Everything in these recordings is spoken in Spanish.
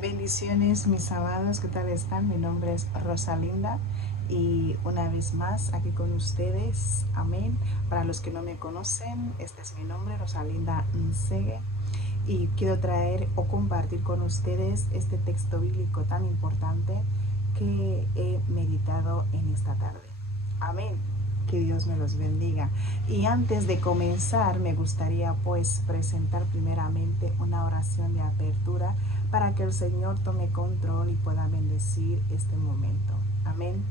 Bendiciones, mis amados, ¿qué tal están? Mi nombre es Rosalinda y una vez más aquí con ustedes, amén. Para los que no me conocen, este es mi nombre, Rosalinda Nsegue, y quiero traer o compartir con ustedes este texto bíblico tan importante que he meditado en esta tarde. Amén. Que Dios me los bendiga. Y antes de comenzar, me gustaría pues presentar primeramente una oración de apertura para que el Señor tome control y pueda bendecir este momento. Amén.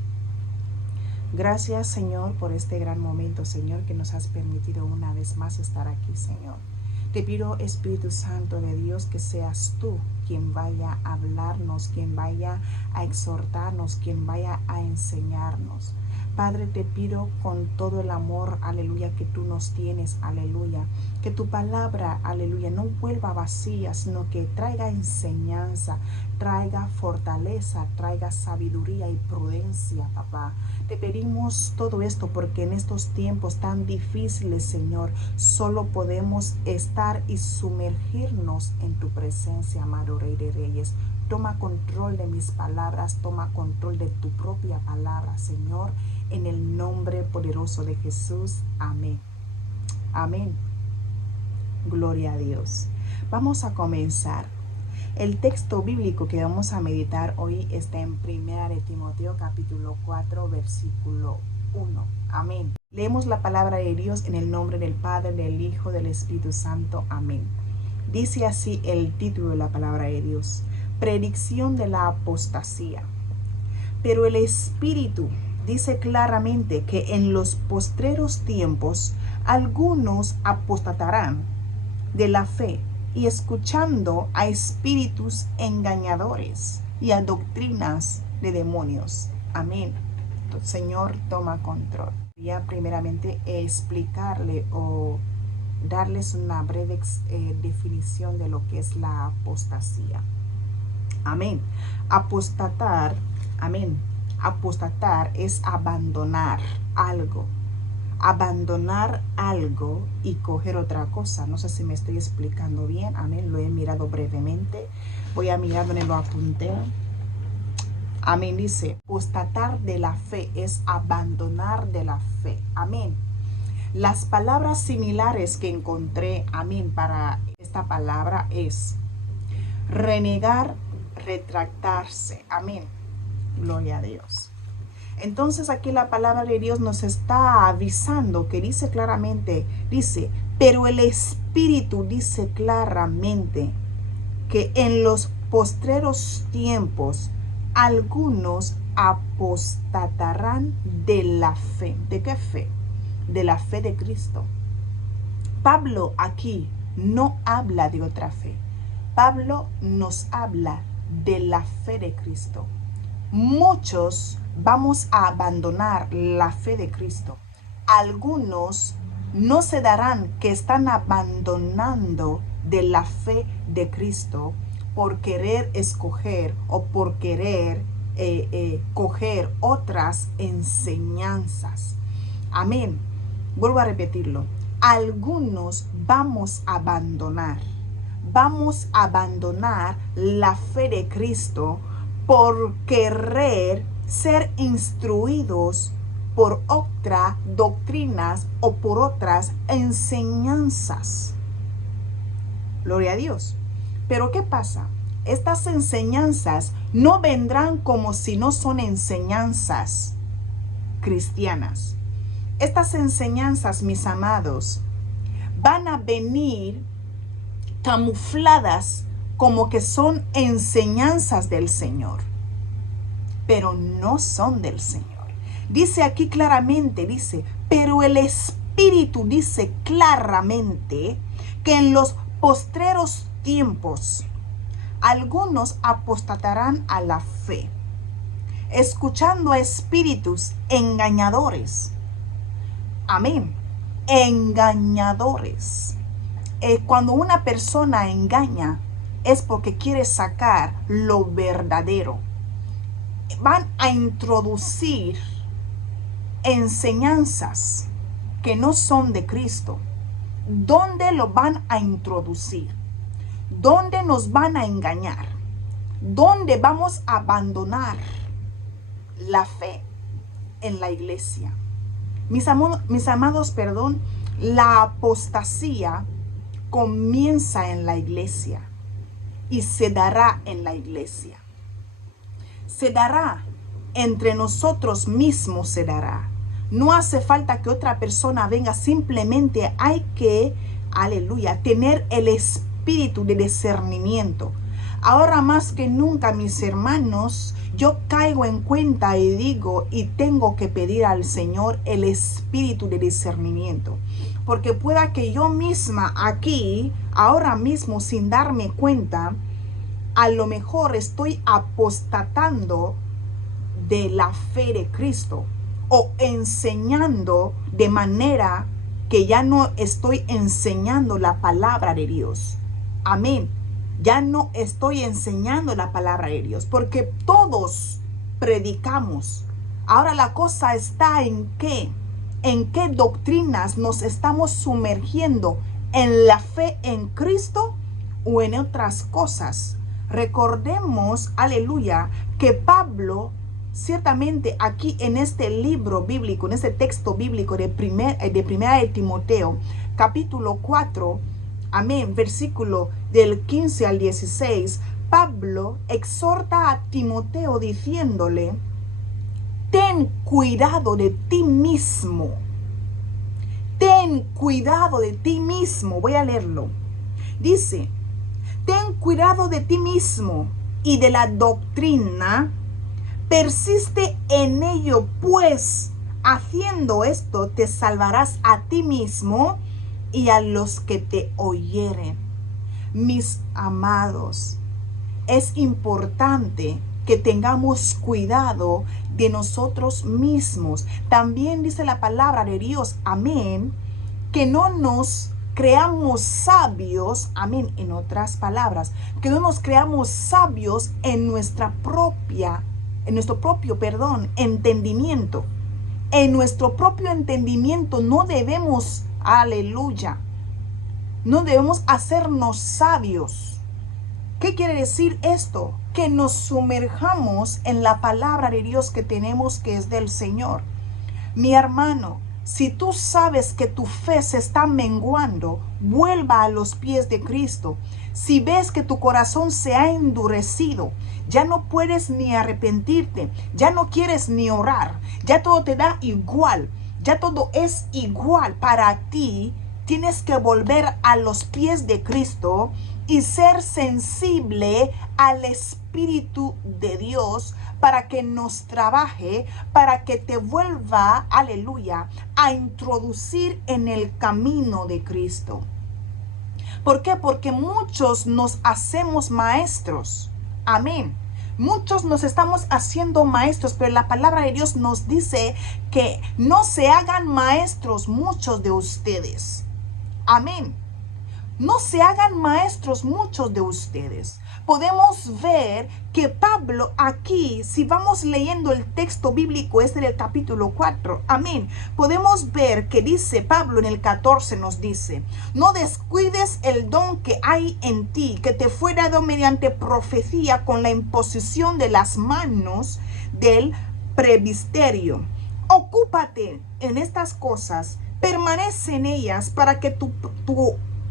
Gracias, Señor, por este gran momento, Señor, que nos has permitido una vez más estar aquí, Señor. Te pido, Espíritu Santo de Dios, que seas tú quien vaya a hablarnos, quien vaya a exhortarnos, quien vaya a enseñarnos. Padre, te pido con todo el amor, aleluya, que tú nos tienes, aleluya, que tu palabra, aleluya, no vuelva vacía, sino que traiga enseñanza, traiga fortaleza, traiga sabiduría y prudencia, papá. Te pedimos todo esto porque en estos tiempos tan difíciles, Señor, solo podemos estar y sumergirnos en tu presencia, amado Rey de Reyes. Toma control de mis palabras, toma control de tu propia palabra, Señor, en el nombre poderoso de Jesús. Amén. Amén. Gloria a Dios. Vamos a comenzar. El texto bíblico que vamos a meditar hoy está en 1 de Timoteo capítulo 4 versículo 1. Amén. Leemos la palabra de Dios en el nombre del Padre, del Hijo, del Espíritu Santo. Amén. Dice así el título de la palabra de Dios: Predicción de la apostasía. Pero el Espíritu dice claramente que en los postreros tiempos algunos apostatarán de la fe, y escuchando a espíritus engañadores y a doctrinas de demonios. Amén. Señor, toma control. Voy a primeramente explicarle o darles una breve definición de lo que es la apostasía. Amén. Apostatar, amén. Apostatar es abandonar algo. Abandonar algo y coger otra cosa. No sé si me estoy explicando bien. Amén. Lo he mirado brevemente. Voy a mirar donde lo apunté. Amén. Dice, apostatar de la fe es abandonar de la fe. Amén. Las palabras similares que encontré, amén, para esta palabra es renegar, retractarse. Amén. Gloria a Dios. Entonces aquí la palabra de Dios nos está avisando, que dice claramente, dice, pero el Espíritu dice claramente que en los postreros tiempos algunos apostatarán de la fe. ¿De qué fe? De la fe de Cristo. Pablo aquí no habla de otra fe. Pablo nos habla de la fe de Cristo. Muchos vamos a abandonar la fe de Cristo. Algunos no se darán que están abandonando de la fe de Cristo por querer escoger o por querer coger otras enseñanzas. Amén. Vuelvo a repetirlo. Algunos vamos a abandonar. Vamos a abandonar la fe de Cristo por querer ser instruidos por otras doctrinas o por otras enseñanzas. Gloria a Dios. Pero ¿qué pasa? Estas enseñanzas no vendrán como si no son enseñanzas cristianas. Estas enseñanzas, mis amados, van a venir camufladas como que son enseñanzas del Señor, pero no son del Señor. Dice aquí claramente, dice, pero el Espíritu dice claramente que en los postreros tiempos algunos apostatarán a la fe, escuchando a espíritus engañadores. Amén. Engañadores. Cuando una persona engaña, es porque quiere sacar lo verdadero. Van a introducir enseñanzas que no son de Cristo. ¿Dónde lo van a introducir? ¿Dónde nos van a engañar? ¿Dónde vamos a abandonar la fe? En la iglesia. Mis amados, perdón, la apostasía comienza en la iglesia y se dará en la iglesia. Se dará entre nosotros mismos, se dará. No hace falta que otra persona venga, simplemente hay que, aleluya, tener el espíritu de discernimiento. Ahora más que nunca, mis hermanos, yo caigo en cuenta y digo, y tengo que pedir al Señor el espíritu de discernimiento. Porque pueda que yo misma aquí, ahora mismo, sin darme cuenta, a lo mejor estoy apostatando de la fe de Cristo, o enseñando de manera que ya no estoy enseñando la palabra de Dios. Amén. Ya no estoy enseñando la palabra de Dios, porque todos predicamos. Ahora la cosa está en qué doctrinas nos estamos sumergiendo, en la fe en Cristo o en otras cosas. Recordemos, aleluya, que Pablo, ciertamente aquí en este libro bíblico, en este texto bíblico de primera de Timoteo, capítulo 4, amén, versículo del 15 al 16, Pablo exhorta a Timoteo diciéndole, ten cuidado de ti mismo. Ten cuidado de ti mismo. Voy a leerlo. Dice, ten cuidado de ti mismo y de la doctrina. Persiste en ello, pues haciendo esto te salvarás a ti mismo y a los que te oyeren. Mis amados, es importante que tengamos cuidado de nosotros mismos. También dice la palabra de Dios, amén, que no nos creamos sabios, amén, en otras palabras, que no nos creamos sabios en nuestro propio entendimiento. En nuestro propio entendimiento no debemos, aleluya, no debemos hacernos sabios. ¿Qué quiere decir esto? Que nos sumerjamos en la palabra de Dios que tenemos, que es del Señor. Mi hermano, si tú sabes que tu fe se está menguando, vuelva a los pies de Cristo. Si ves que tu corazón se ha endurecido, ya no puedes ni arrepentirte, ya no quieres ni orar, ya todo te da igual, ya todo es igual para ti, tienes que volver a los pies de Cristo y ser sensible al Espíritu de Dios para que nos trabaje, para que te vuelva, aleluya, a introducir en el camino de Cristo. ¿Por qué? Porque muchos nos hacemos maestros. Amén. Muchos nos estamos haciendo maestros, pero la palabra de Dios nos dice que no se hagan maestros muchos de ustedes. Amén. No se hagan maestros muchos de ustedes. Podemos ver que Pablo aquí, si vamos leyendo el texto bíblico, es del capítulo 4, amén, podemos ver que dice Pablo en el 14, nos dice, no descuides el don que hay en ti, que te fue dado mediante profecía con la imposición de las manos del presbiterio. Ocúpate en estas cosas, permanece en ellas para que tu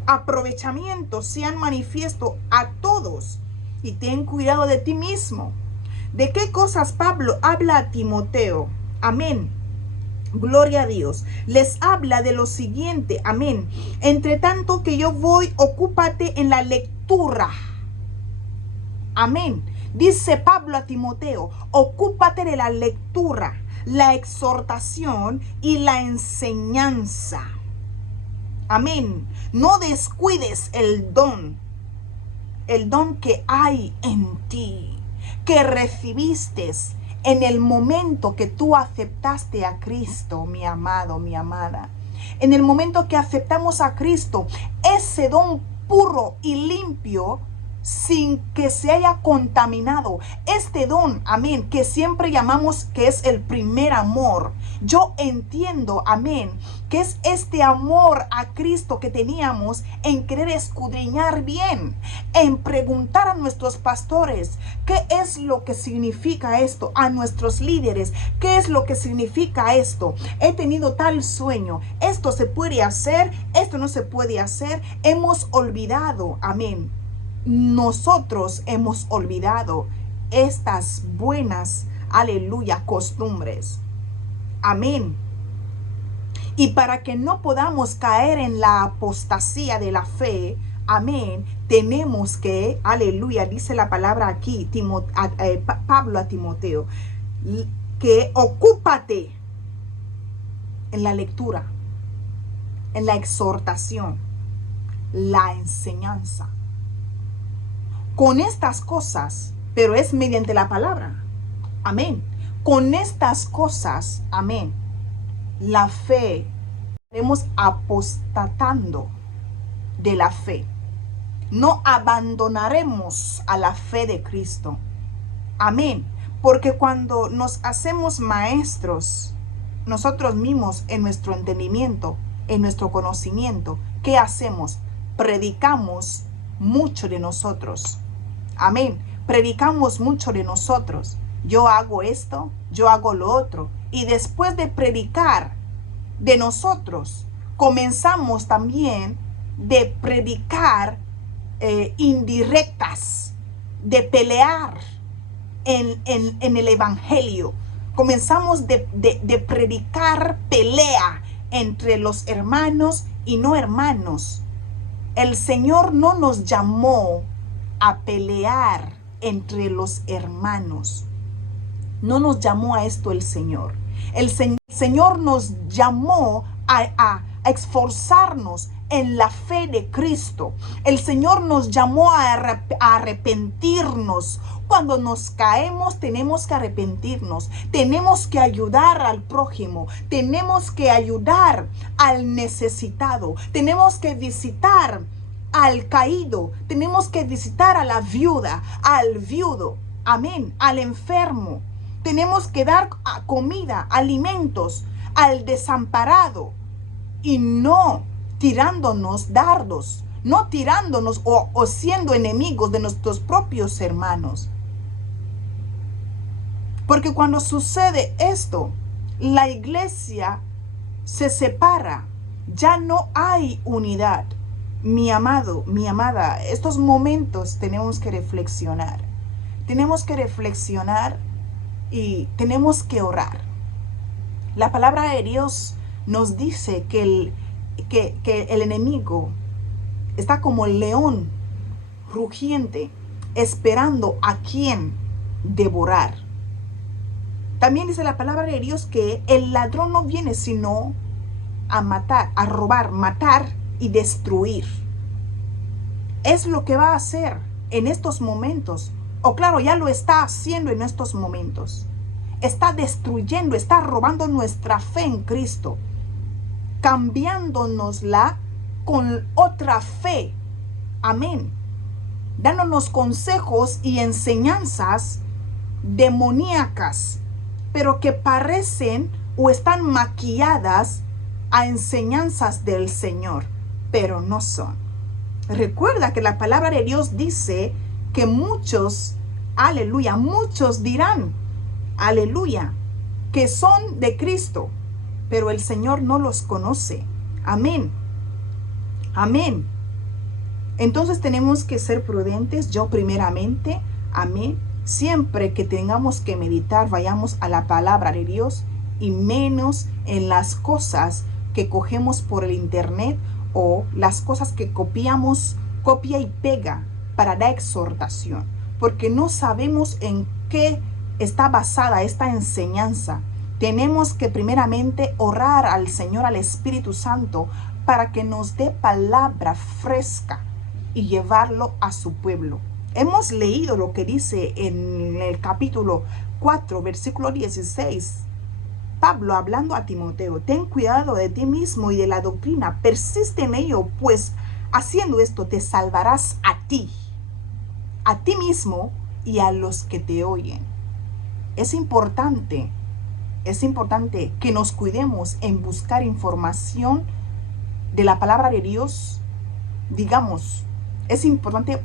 aprovechamiento sean manifiesto a todos, y ten cuidado de ti mismo. ¿De qué cosas Pablo habla a Timoteo? Amén. Gloria a Dios. Les habla de lo siguiente. Amén. Entre tanto que yo voy, ocúpate en la lectura. Amén. Dice Pablo a Timoteo, ocúpate de la lectura, la exhortación y la enseñanza. Amén. No descuides el don que hay en ti, que recibiste en el momento que tú aceptaste a Cristo, mi amado, mi amada. En el momento que aceptamos a Cristo, ese don puro y limpio sin que se haya contaminado. Este don, amén, que siempre llamamos que es el primer amor. Yo entiendo, amén, que es este amor a Cristo que teníamos en querer escudriñar bien, en preguntar a nuestros pastores qué es lo que significa esto, a nuestros líderes, qué es lo que significa esto. He tenido tal sueño, esto se puede hacer, esto no se puede hacer. Hemos olvidado, amén. Nosotros hemos olvidado estas buenas, aleluya, costumbres. Amén. Y para que no podamos caer en la apostasía de la fe, amén, tenemos que, aleluya, dice la palabra aquí, Pablo a Timoteo, que ocúpate en la lectura, en la exhortación, la enseñanza. Con estas cosas, pero es mediante la palabra. Amén. Con estas cosas, amén, la fe, estaremos apostatando de la fe. No abandonaremos a la fe de Cristo. Amén. Porque cuando nos hacemos maestros, nosotros mismos en nuestro entendimiento, en nuestro conocimiento, ¿qué hacemos? Predicamos mucho de nosotros. Amén. Predicamos mucho de nosotros. Yo hago esto, yo hago lo otro. Y después de predicar de nosotros, comenzamos también de predicar indirectas, de pelear en el evangelio. Comenzamos de predicar pelea entre los hermanos y no hermanos. El Señor no nos llamó a pelear entre los hermanos. No nos llamó a esto el Señor. El Señor nos llamó a esforzarnos en la fe de Cristo. El Señor nos llamó a arrepentirnos. Cuando nos caemos, tenemos que arrepentirnos. Tenemos que ayudar al prójimo. Tenemos que ayudar al necesitado. Tenemos que visitar al caído. Tenemos que visitar a la viuda, al viudo. Amén. Al enfermo. Tenemos que dar comida, alimentos al desamparado. Y no tirándonos dardos, no tirándonos o siendo enemigos de nuestros propios hermanos. Porque cuando sucede esto, la iglesia se separa, ya no hay unidad. Mi amado, mi amada, estos momentos tenemos que reflexionar. Tenemos que reflexionar y tenemos que orar. La palabra de Dios nos dice que el enemigo está como el león rugiente esperando a quien devorar. También dice la palabra de Dios que el ladrón no viene sino a matar, a robar, matar y destruir. Es lo que va a hacer en estos momentos. O claro, ya lo está haciendo en estos momentos. Está destruyendo, está robando nuestra fe en Cristo, cambiándonosla con otra fe. Amén. Dándonos consejos y enseñanzas demoníacas, pero que parecen o están maquilladas a enseñanzas del Señor, pero no son. Recuerda que la palabra de Dios dice que muchos, aleluya, muchos dirán, aleluya, que son de Cristo, pero el Señor no los conoce. Amén. Amén. Entonces tenemos que ser prudentes. Yo primeramente, amén. Siempre que tengamos que meditar, vayamos a la palabra de Dios y menos en las cosas que cogemos por el internet o las cosas que copiamos, copia y pega para dar exhortación, porque no sabemos en qué está basada esta enseñanza. Tenemos que primeramente orar al Señor, al Espíritu Santo, para que nos dé palabra fresca y llevarlo a su pueblo. Hemos leído lo que dice en el capítulo 4, versículo 16. Pablo hablando a Timoteo: ten cuidado de ti mismo y de la doctrina, persiste en ello, pues haciendo esto te salvarás a ti a ti mismo y a los que te oyen. Es importante que nos cuidemos en buscar información de la palabra de Dios. Digamos, es importante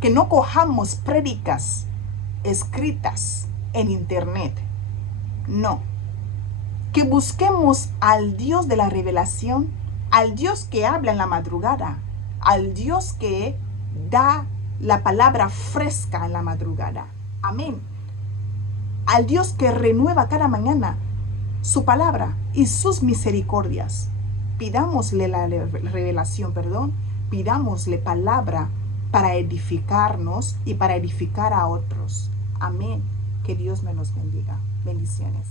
que no cojamos prédicas escritas en internet. No. Que busquemos al Dios de la revelación, al Dios que habla en la madrugada, al Dios que da la palabra fresca en la madrugada. Amén. Al Dios que renueva cada mañana su palabra y sus misericordias. Pidámosle la revelación, pidámosle palabra para edificarnos y para edificar a otros. Amén. Que Dios me los bendiga. Bendiciones.